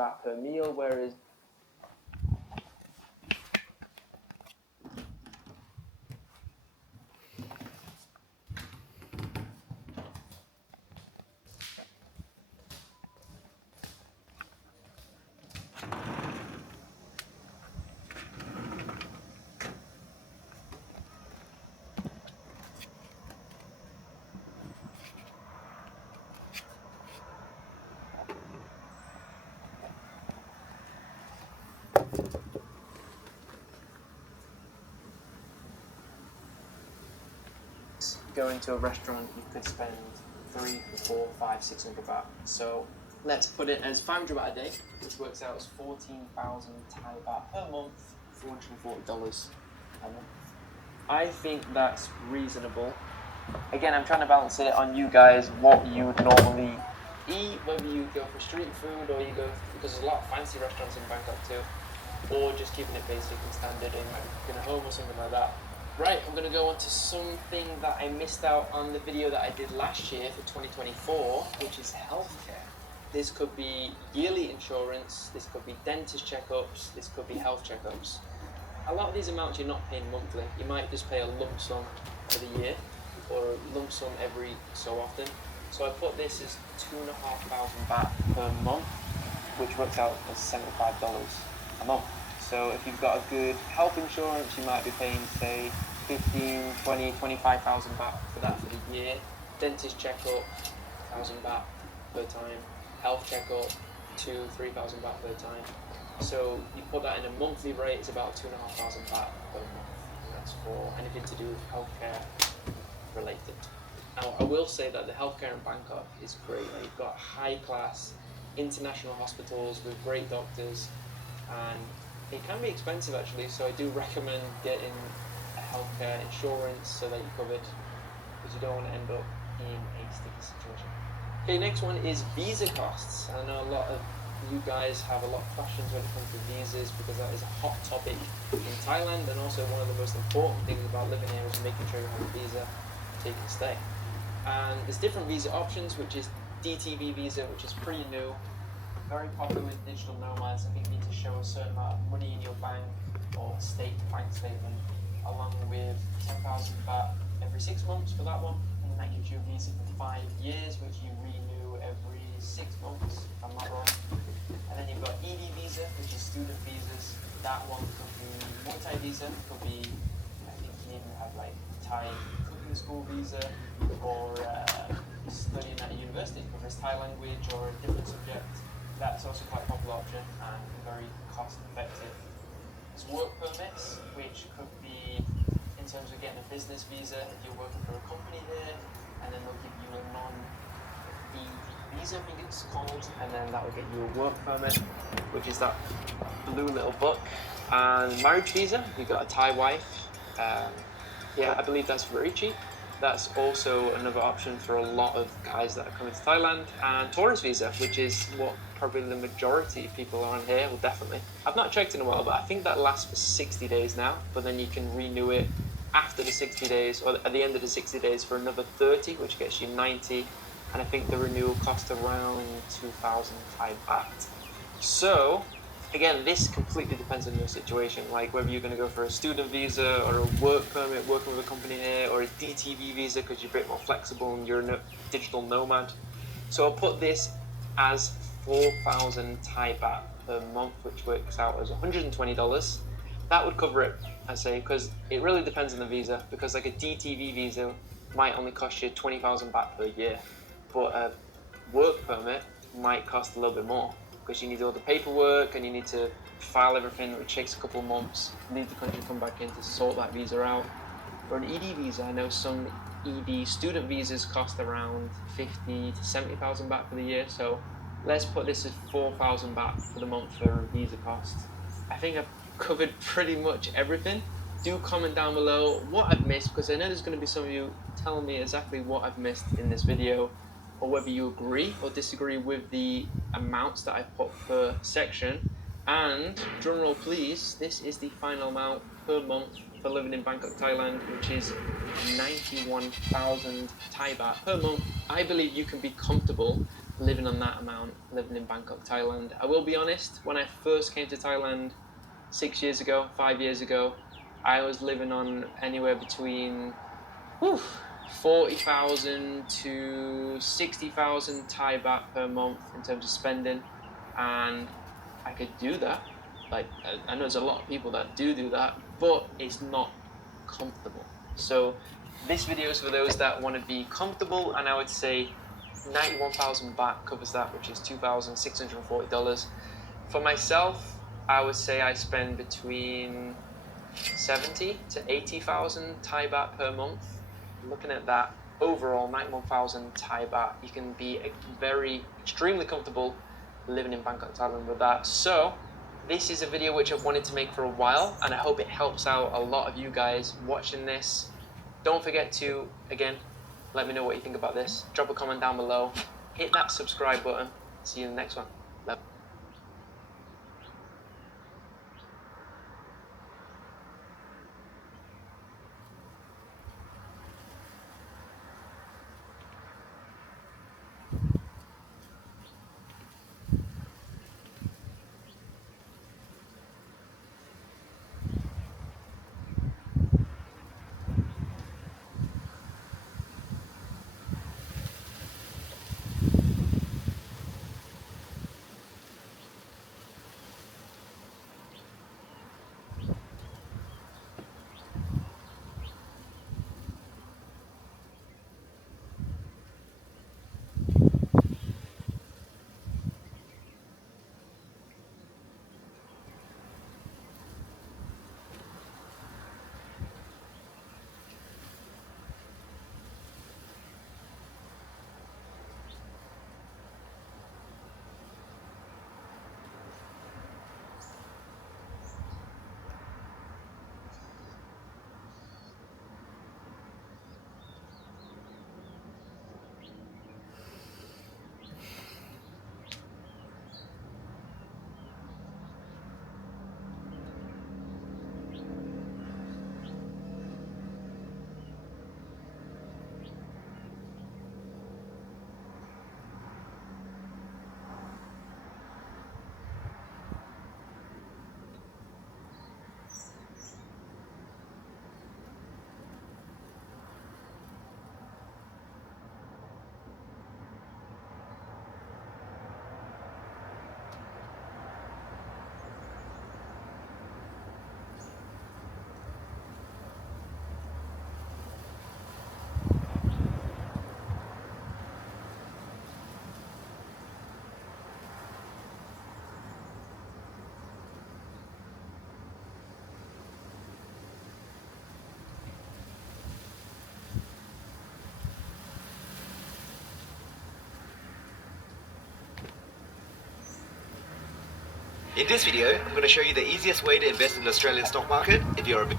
baht per meal, whereas going to a restaurant, you could spend 3, 4, 5, 600 baht. So let's put it as 500 baht a day, which works out as 14,000 Thai baht per month, $440 a month. I think that's reasonable. Again, I'm trying to balance it on you guys, what you would normally eat, whether you go for street food or you go, because there's a lot of fancy restaurants in Bangkok too, or just keeping it basic and standard and like cooking at home or something like that. Right, I'm going to go on to something that I missed out on the video that I did last year for 2024, which is healthcare. This could be yearly insurance, this could be dentist checkups, this could be health checkups. A lot of these amounts you're not paying monthly. You might just pay a lump sum for the year or a lump sum every so often. So I put this as 2,500 baht per month, which works out as $75 a month. So if you've got a good health insurance, you might be paying, say, 15, 20, 25,000 baht for that for the year. Dentist checkup, 1,000 baht per time. Health checkup, 2,000, 3,000 baht per time. So you put that in a monthly rate, it's about 2,500 baht per month. And that's for anything to do with healthcare related. Now, I will say that the healthcare in Bangkok is great. You've got high-class international hospitals with great doctors, and it can be expensive actually, so I do recommend getting a healthcare insurance so that you're covered, because you don't want to end up in a sticky situation. Okay, next one is visa costs. I know a lot of you guys have a lot of questions when it comes to visas, because that is a hot topic in Thailand, and also one of the most important things about living here is making sure you have a visa so you can stay. And there's different visa options, which is DTV visa, which is pretty new, very popular with digital nomads. I think you need to show a certain amount of money in your bank or state bank statement, along with 10,000 baht every 6 months for that one, and that gives you a visa for 5 years, which you renew every 6 months, if I'm not wrong. And then you've got ED visa, which is student visas. That one could be Muay Thai visa, could be, I think you even have like Thai cooking school visa, or studying at a university, whether it's Thai language or a different subject. That's also quite a popular option and very cost effective. There's work permits, which could be in terms of getting a business visa if you're working for a company there, and then they'll give you a non-ED visa, I think it's called, and then that will get you a work permit, which is that blue little book. And marriage visa, if you've got a Thai wife, yeah, I believe that's very cheap. That's also another option for a lot of guys that are coming to Thailand. And tourist visa, which is what probably the majority of people are on here, well, definitely. I've not checked in a while, but I think that lasts for 60 days now, but then you can renew it after the 60 days, or at the end of the 60 days for another 30, which gets you 90. And I think the renewal costs around 2,000 Thai baht. So, again, this completely depends on your situation, like whether you're going to go for a student visa or a work permit, working with a company here, or a DTV visa because you're a bit more flexible and you're a digital nomad. So I'll put this as 4,000 Thai baht per month, which works out as $120. That would cover it, I say, because it really depends on the visa, because like a DTV visa might only cost you 20,000 baht per year, but a work permit might cost a little bit more, because you need all the paperwork and you need to file everything, which takes a couple of months, leave the country, come back in to sort that visa out. For an ED visa, I know some ED student visas cost around 50 to 70,000 baht for the year, so let's put this as 4,000 baht for the month for visa costs. I think I've covered pretty much everything. Do comment down below what I've missed, because I know there's going to be some of you telling me exactly what I've missed in this video, or whether you agree or disagree with the amounts that I've put per section. And drumroll please, this is the final amount per month for living in Bangkok, Thailand, which is 91,000 Thai baht per month. I believe you can be comfortable living on that amount, living in Bangkok, Thailand. I will be honest, when I first came to Thailand 6 years ago, 5 years ago, I was living on anywhere between 40,000 to 60,000 Thai baht per month in terms of spending, and I could do that. Like, I know there's a lot of people that do that, but it's not comfortable. So this video is for those that want to be comfortable, and I would say 91,000 baht covers that, which is $2,640. For myself, I would say I spend between 70 to 80,000 Thai baht per month. Looking at that, overall 91,000 Thai baht, you can be very extremely comfortable living in Bangkok, Thailand with that. So this is a video which I've wanted to make for a while, and I hope it helps out a lot of you guys watching this. Don't forget to, again, let me know what you think about this. Drop a comment down below. Hit that subscribe button. See you in the next one. Love. In this video, I'm going to show you the easiest way to invest in the Australian stock market if you're a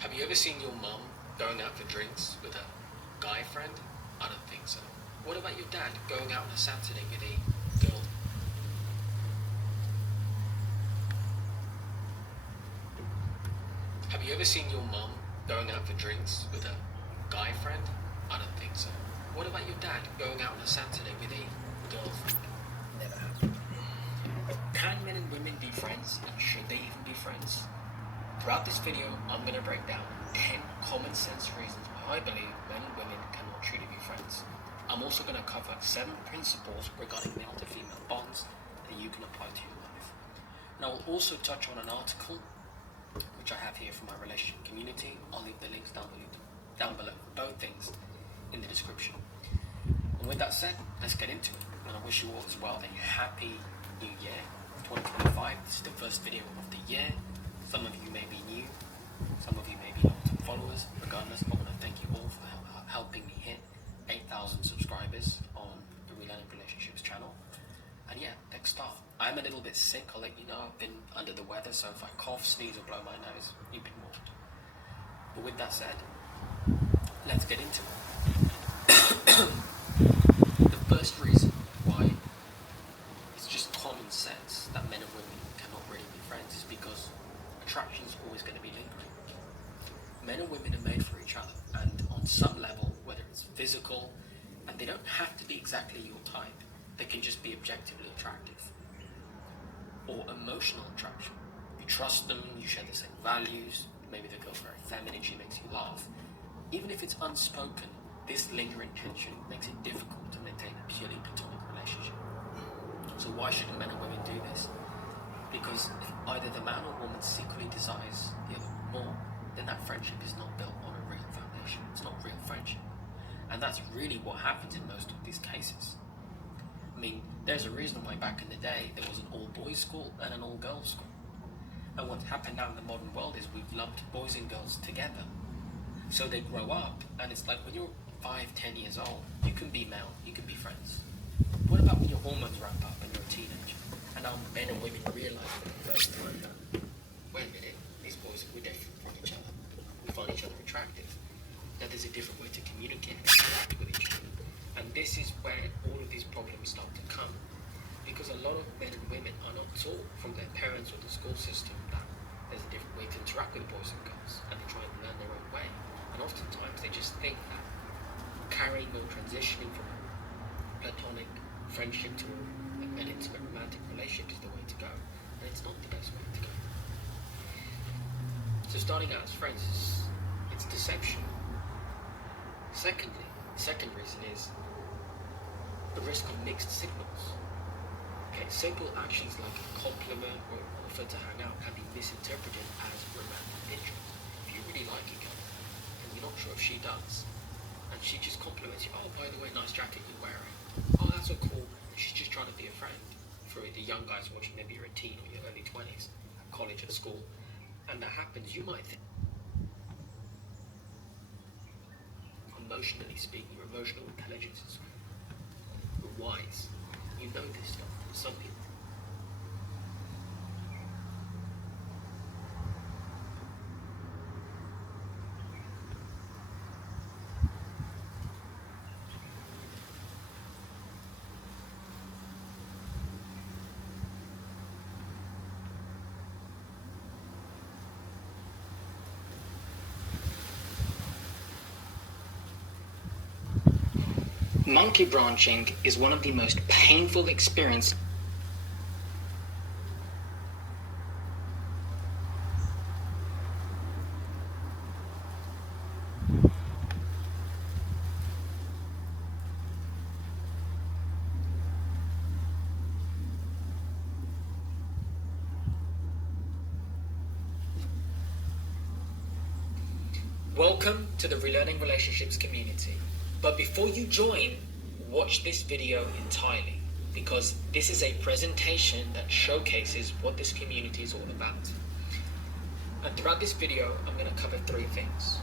Have you ever seen your mum going out for drinks with a guy friend? I don't think so. What about your dad going out on a Saturday with a girl? Have you ever seen your mum going out for drinks with a guy friend? I don't think so. What about your dad going out on a Saturday with a girlfriend? Never happened. Can men and women be friends, and should they even be friends? Throughout this video, I'm going to break down 10 common sense reasons why I believe men and women cannot truly be friends. I'm also going to cover 7 principles regarding male to female bonds that you can apply to your life. And I will also touch on an article which I have here from my relationship community. I'll leave the links down below, both things in the description. And with that said, let's get into it. And I wish you all as well a happy new year, 2025. This is the first video of the year. Some of you may be new, some of you may be long-term followers. Regardless, I want to thank you all for helping me hit 8,000 subscribers on the Relearning Relationships channel. And yeah, let's start. I'm a little bit sick, I'll let you know. I've been under the weather, so if I cough, sneeze, or blow my nose, you've been warned. But with that said, let's get into it. The first reason why it's just common sense that men and women attraction's always going to be lingering. Men and women are made for each other, and on some level, whether it's physical, and they don't have to be exactly your type, they can just be objectively attractive. Or emotional attraction. You trust them, you share the same values, maybe the girl's very feminine, she makes you laugh. Even if it's unspoken, this lingering tension makes it difficult to maintain a purely platonic relationship. So why shouldn't men and women do this? Because if either the man or woman secretly desires the other more, then that friendship is not built on a real foundation. It's not real friendship. And that's really what happens in most of these cases. I mean, there's a reason why back in the day there was an all-boys school and an all-girls school. And what's happened now in the modern world is we've lumped boys and girls together. So they grow up, and it's like when you're 5-10 years old, you can be male, you can be friends. What about when your hormones ramp up and you're a teenager? And now men and women realize for the first time that, wait a minute, these boys, we're different from each other. We find each other attractive. That there's a different way to communicate and interact with each other. And this is where all of these problems start to come. Because a lot of men and women are not taught from their parents or the school system that there's a different way to interact with boys and girls, and they try and learn their own way. And oftentimes they just think that carrying or transitioning from platonic friendship to an intimate romantic relationship is the way to go. And it's not the best way to go. So starting out as friends it's deception. Secondly, the second reason is the risk of mixed signals. Okay, simple actions like a compliment or an offer to hang out can be misinterpreted as romantic interest. If you really like a girl and you're not sure if she does, and she just compliments you, oh, by the way, nice jacket you're wearing. Oh, that's so cool. She's just trying to be a friend. For the young guys watching, maybe you're a teen or your early 20s, at college, at school, and that happens, you might think, emotionally speaking, your emotional intelligence is wise. You know this stuff. Some people. Monkey branching is one of the most painful experiences. Welcome to the Relearning Relationships community. But before you join, watch this video entirely, because this is a presentation that showcases what this community is all about. And throughout this video, I'm going to cover three things.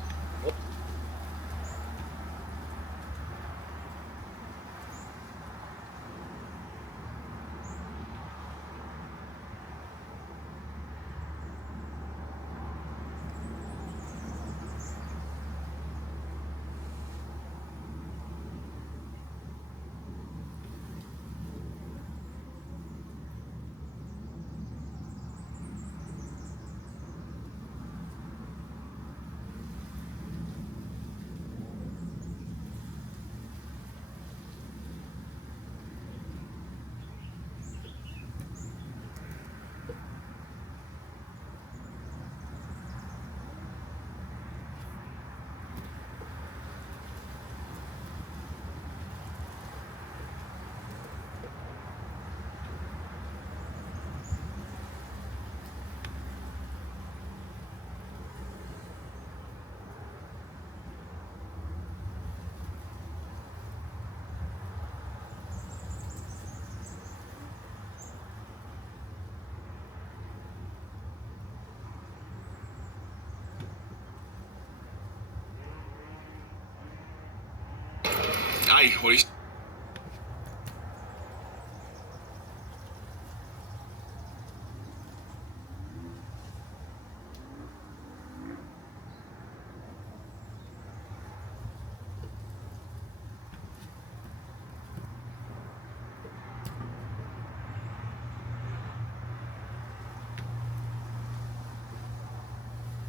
Ay, Horace.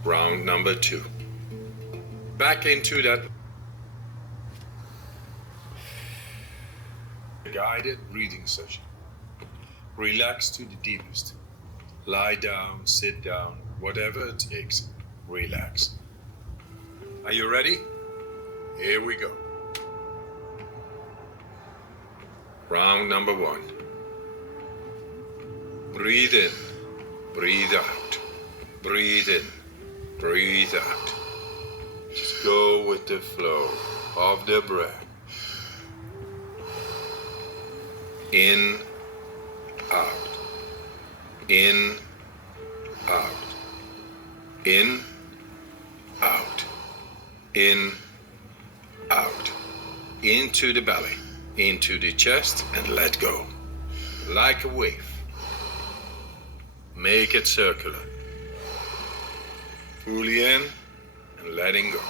Round number 2. Back into that guided breathing session. Relax to the deepest. Lie down, sit down, whatever it takes. Relax. Are you ready? Here we go. Round number 1. Breathe in, breathe out, breathe in, breathe out. Just go with the flow of the breath. In, out, in, out, in, out, in, out, into the belly, into the chest, and let go. Like a wave. Make it circular. Fully in and letting go.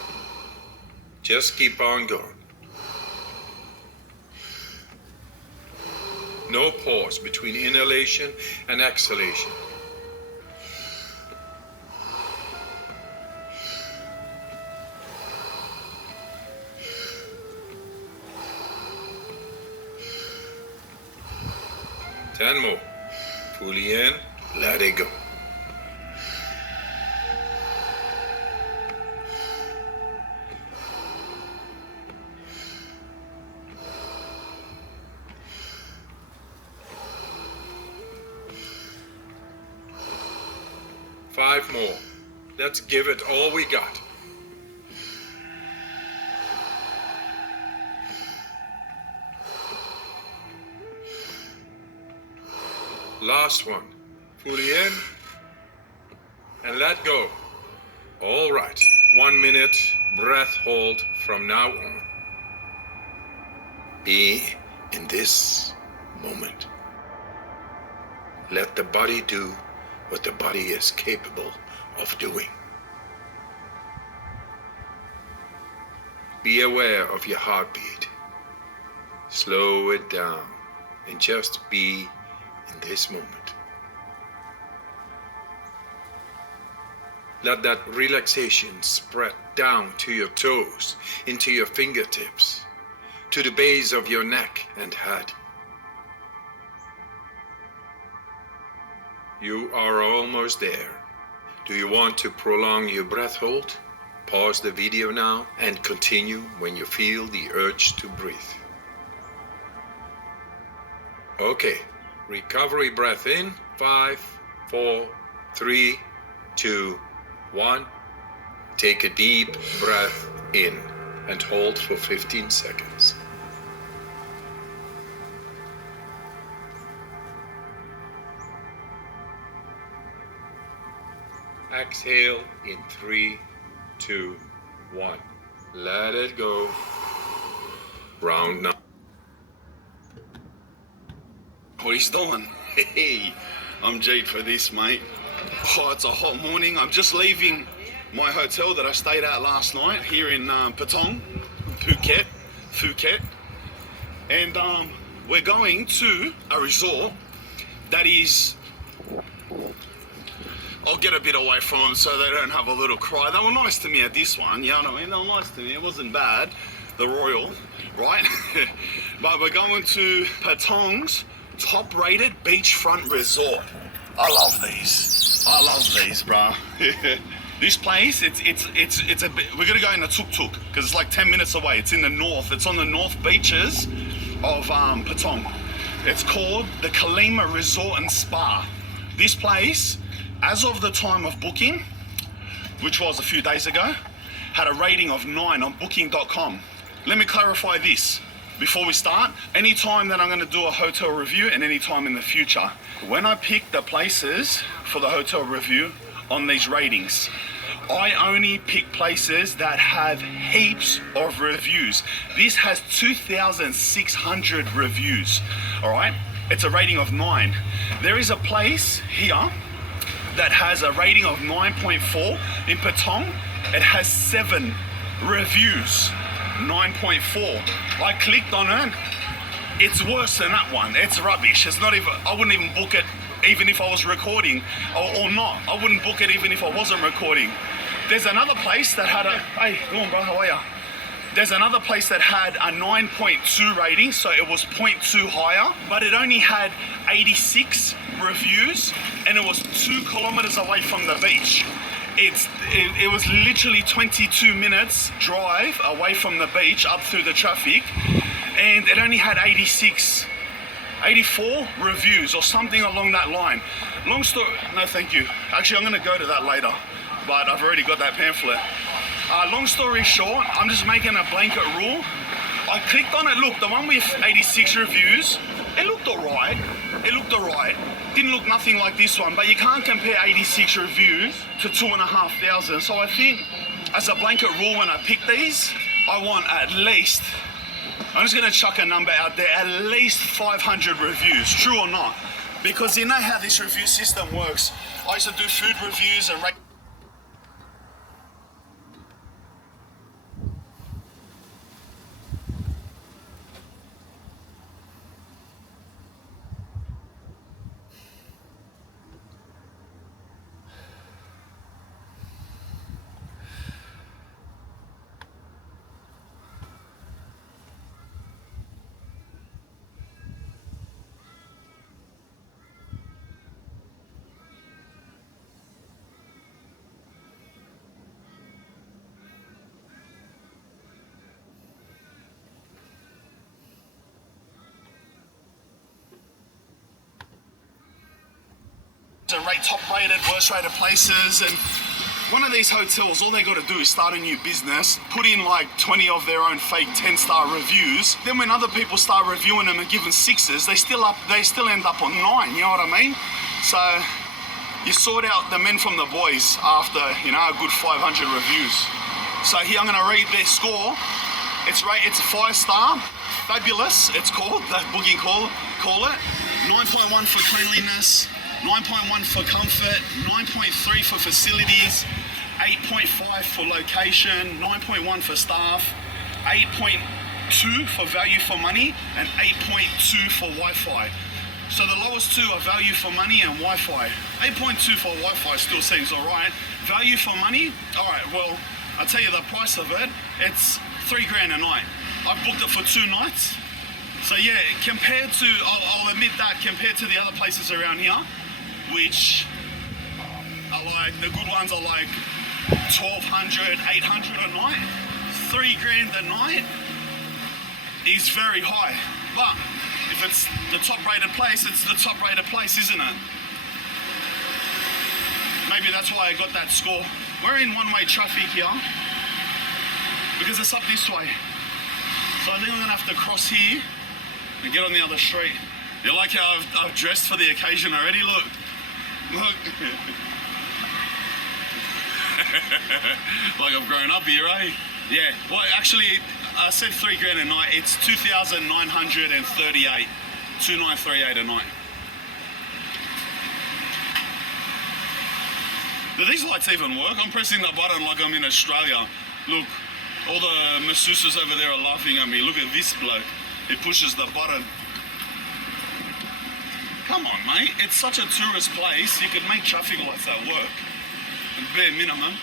Just keep on going. No pause between inhalation and exhalation. Ten more. Fully in, let it go. Five more. Let's give it all we got. Last one. Fully in and let go. All right. 1 minute breath hold from now on. Be in this moment. Let the body do what the body is capable of doing. Be aware of your heartbeat. Slow it down and just be in this moment. Let that relaxation spread down to your toes, into your fingertips, to the base of your neck and head. You are almost there. Do you want to prolong your breath hold? Pause the video now and continue when you feel the urge to breathe. Okay, recovery breath in. 5, 4, 3, 2, 1. Take a deep breath in and hold for 15 seconds. Exhale in 3, 2, 1. Let it go. Round 9. What he's doing? Hey, I'm Jade for this, mate. Oh, it's a hot morning. I'm just leaving my hotel that I stayed at last night here in Patong, Phuket. And we're going to a resort that is... I'll get a bit away from them so they don't have a little cry. They were nice to me at this one, you know what I mean? They were nice to me. It wasn't bad, the Royal, right? But we're going to Patong's top-rated beachfront resort. I love these, bruh. This place, it's a bit, we're gonna go in a tuk-tuk because it's like 10 minutes away. It's in the north. It's on the north beaches of Patong. It's called the Kalima Resort and Spa. This place, as of the time of booking, which was a few days ago, had a rating of 9 on booking.com. Let me clarify this before we start. Anytime that I'm going to do a hotel review and anytime in the future, when I pick the places for the hotel review on these ratings, I only pick places that have heaps of reviews. This has 2,600 reviews, all right? It's a rating of 9. There is a place here that has a rating of 9.4 in Patong. It has 7 reviews, 9.4. I clicked on it. It's worse than that one. It's rubbish. It's not even, I wouldn't even book it even if I was recording or not. I wouldn't book it even if I wasn't recording. There's another place that had a, hey, go on bro, how are ya? There's another place that had a 9.2 rating, so it was 0.2 higher, but it only had 86 reviews, and it was 2 kilometers away from the beach. It was literally 22 minutes drive away from the beach up through the traffic, and it only had 84 reviews or something along that line. Long story, no thank you. Actually, I'm gonna go to that later, but I've already got that pamphlet. Long story short, I'm just making a blanket rule. I clicked on it, look, the one with 86 reviews, it looked alright. Didn't look nothing like this one, but you can't compare 86 reviews to 2,500. So I think as a blanket rule when I pick these, I want at least, I'm just gonna chuck a number out there, at least 500 reviews, true or not. Because you know how this review system works. I used to do food reviews and rate. And rate top rated, worst rated places, and one of these hotels, all they got to do is start a new business, put in like 20 of their own fake 10-star reviews. Then when other people start reviewing them and giving 6s, they still end up on 9. You know what I mean? So you sort out the men from the boys after, you know, a good 500 reviews. So here I'm gonna read their score. It's a 5-star, fabulous. It's called, that booking call it. 9.1 for cleanliness. 9.1 for comfort, 9.3 for facilities, 8.5 for location, 9.1 for staff, 8.2 for value for money, and 8.2 for Wi-Fi. So the lowest two are value for money and Wi-Fi. 8.2 for Wi-Fi still seems alright. Value for money, alright, well, I'll tell you the price of it, it's $3,000 a night. I booked it for 2 nights. So yeah, compared to, I'll admit that, compared to the other places around here, which are like, the good ones are like 1,200, 800 a night. $3,000 a night is very high. But if it's the top rated place, it's the top rated place, isn't it? Maybe that's why I got that score. We're in one-way traffic here because it's up this way. So I think I'm gonna have to cross here and get on the other street. You like how I've dressed for the occasion already? Look. Like I've grown up here, eh? Yeah, well actually I said $3,000 a night, it's 2,938, 2,938 a night. Do these lights even work? I'm pressing the button like I'm in Australia. Look, all the masseuses over there are laughing at me. Look at this bloke, he pushes the button. Come on, mate. It's such a tourist place. You could make traffic lights that work. At bare minimum.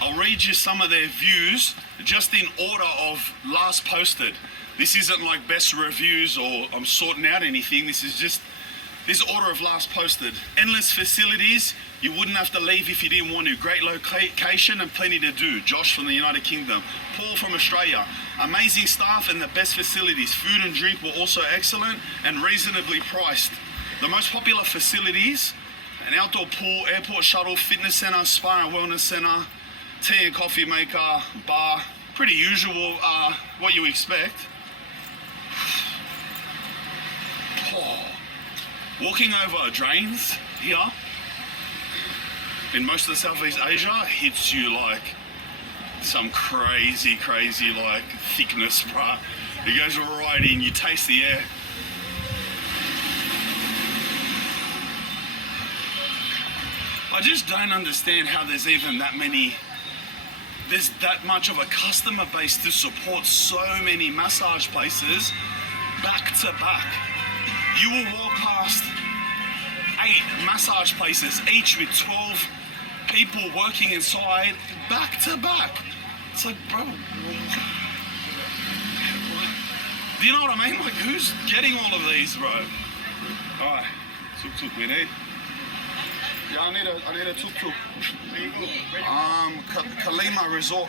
I'll read you some of their views just in order of last posted. This isn't like best reviews or I'm sorting out anything. This is just this order of last posted. Endless facilities. You wouldn't have to leave if you didn't want to. Great location and plenty to do. Josh from the United Kingdom. Paul from Australia. Amazing staff and the best facilities. Food and drink were also excellent and reasonably priced. The most popular facilities, an outdoor pool, airport shuttle, fitness center, spa and wellness center, tea and coffee maker, bar. Pretty usual, what you expect. Oh. Walking over drains here in most of Southeast Asia hits you like some crazy like thickness, bruh. It goes right in, you taste the air. I just don't understand how there's even that much of a customer base to support so many massage places back to back. You will walk past 8 massage places, each with 12 people working inside, back to back. It's like, bro, do you know what I mean? Like, who's getting all of these, bro? Alright, tuk-tuk we need. Yeah, I need a tuk-tuk. Kalima Resort.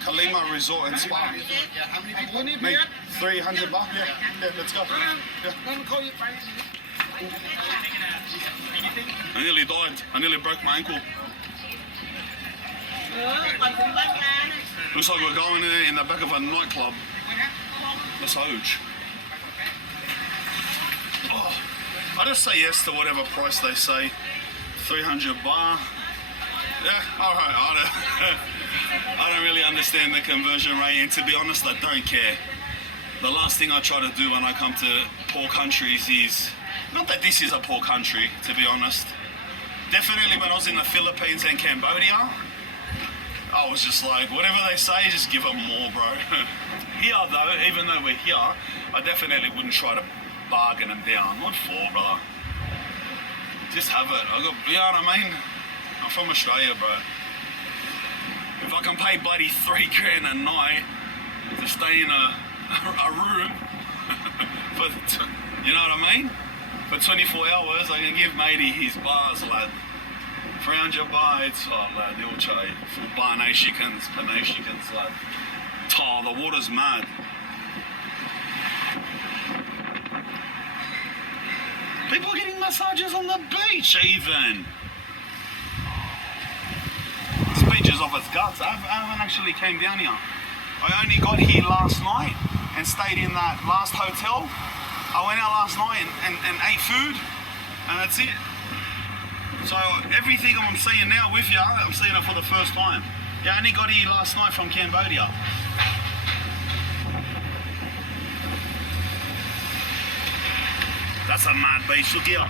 Kalima Resort and Spa. How many people you need? Mate, 300 baht, yeah, let's go. Yeah. I nearly died. I nearly broke my ankle. Looks like we're going in the back of a nightclub. Massage. Oh, I just say yes to whatever price they say. 300 baht. Yeah, alright. I don't really understand the conversion rate, and to be honest, I don't care. The last thing I try to do when I come to poor countries is, not that this is a poor country, to be honest. Definitely when I was in the Philippines and Cambodia, I was just like, whatever they say, just give them more, bro. Here though, even though we're here, I definitely wouldn't try to bargain them down. What for, brother? Just have it. You know what I mean? I'm from Australia, bro. If I can pay bloody $3,000 a night to stay in a room for, you know what I mean? For 24 hours, I can give matey his bars, lad. 300 baht, it's hot, lad. He'll try full bar chickens, panay chickens, lad. Oh, the water's mad. People are getting massages on the beach, even. This beach is off its guts. I haven't actually came down here. I only got here last night and stayed in that last hotel. I went out last night and ate food, and that's it. So everything I'm seeing now with you, I'm seeing it for the first time. Yeah, I only got here last night from Cambodia. That's a mad beach, look here.